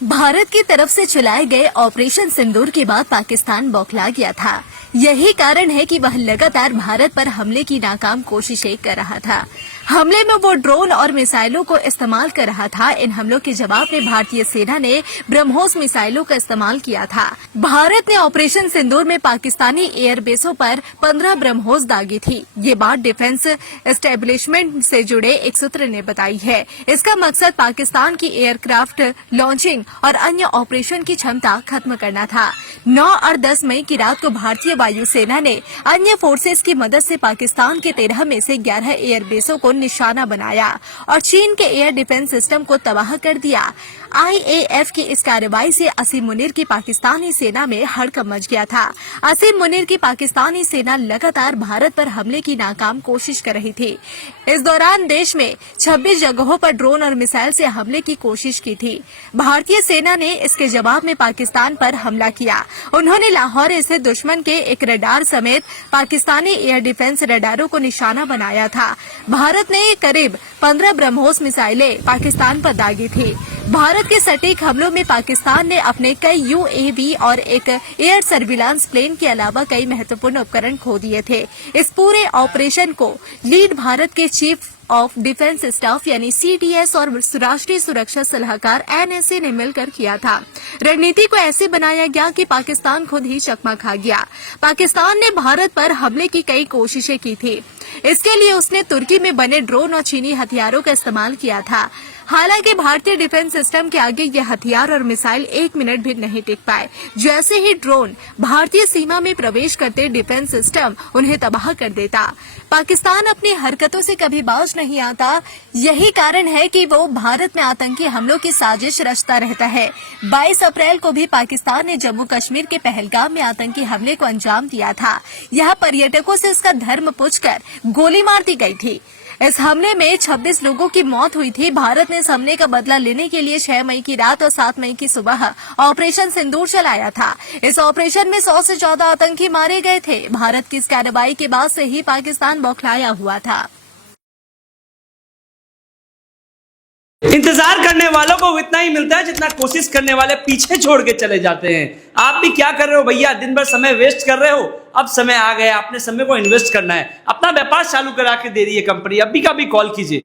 भारत की तरफ से चलाए गए ऑपरेशन सिंदूर के बाद पाकिस्तान बौखला गया था। यही कारण है कि वह लगातार भारत पर हमले की नाकाम कोशिशें कर रहा था। हमले में वो ड्रोन और मिसाइलों को इस्तेमाल कर रहा था। इन हमलों के जवाब में भारतीय सेना ने ब्रह्मोस मिसाइलों का इस्तेमाल किया था। भारत ने ऑपरेशन सिंदूर में पाकिस्तानी एयरबेसों पर 15 ब्रह्मोस दागी थी। ये बात डिफेंस एस्टेब्लिशमेंट से जुड़े एक सूत्र ने बताई है। इसका मकसद पाकिस्तान की एयरक्राफ्ट लॉन्चिंग और अन्य ऑपरेशन की क्षमता खत्म करना था। 9 और 10 मई की रात को भारतीय वायुसेना ने अन्य फोर्सेस की मदद से पाकिस्तान के 13 में से 11 एयरबेसों को निशाना बनाया और चीन के एयर डिफेंस सिस्टम को तबाह कर दिया। IAF की इस कार्रवाई से असीम मुनीर की पाकिस्तानी सेना में हड़कंप मच गया था। असीम मुनीर की पाकिस्तानी सेना लगातार भारत पर हमले की नाकाम कोशिश कर रही थी। इस दौरान देश में 26 जगहों पर ड्रोन और मिसाइल से हमले की कोशिश की थी। भारतीय सेना ने इसके जवाब में पाकिस्तान पर हमला किया। उन्होंने लाहौर स्थित दुश्मन के एक रडार समेत पाकिस्तानी एयर डिफेंस रडारों को निशाना बनाया था। भारत ने करीब 15 ब्रह्मोस मिसाइलें पाकिस्तान पर दागी थी। भारत के सटीक हमलों में पाकिस्तान ने अपने कई UAV और एक एयर सर्विलांस प्लेन के अलावा कई महत्वपूर्ण उपकरण खो दिए थे। इस पूरे ऑपरेशन को लीड भारत के चीफ ऑफ डिफेंस स्टाफ यानी CDS और राष्ट्रीय सुरक्षा सलाहकार NSA ने मिलकर किया था। रणनीति को ऐसे बनाया गया कि पाकिस्तान खुद ही चकमा खा गया। पाकिस्तान ने भारत पर हमले की कई कोशिशें की थी। इसके लिए उसने तुर्की में बने ड्रोन और चीनी हथियारों का इस्तेमाल किया था। हालांकि भारतीय डिफेंस सिस्टम के आगे ये हथियार और मिसाइल 1 मिनट भी नहीं टिक पाए। जैसे ही ड्रोन भारतीय सीमा में प्रवेश करते डिफेंस सिस्टम उन्हें तबाह कर देता। पाकिस्तान अपनी हरकतों से कभी बाज नहीं आता। यही कारण है कि वो भारत में आतंकी हमलों की साजिश रचता रहता है। 22 अप्रैल को भी पाकिस्तान ने जम्मू कश्मीर के पहलगाम में आतंकी हमले को अंजाम दिया था। यहाँ पर्यटकों से उसका धर्म पूछकर गोली मार दी गई थी। इस हमले में 26 लोगों की मौत हुई थी। भारत ने इस हमले का बदला लेने के लिए 6 मई की रात और 7 मई की सुबह ऑपरेशन सिंदूर चलाया था। इस ऑपरेशन में 100 से ज्यादा आतंकी मारे गए थे। भारत की इस कार्रवाई के बाद से ही पाकिस्तान बौखलाया हुआ था। इंतजार करने वालों को इतना ही मिलता है जितना कोशिश करने वाले पीछे छोड़ के चले जाते हैं। आप भी क्या कर रहे हो भैया? दिन भर समय वेस्ट कर रहे हो। अब समय आ गया, अपने समय को इन्वेस्ट करना है। अपना व्यापार चालू करा के दे रही है कंपनी। अभी का भी कॉल कीजिए।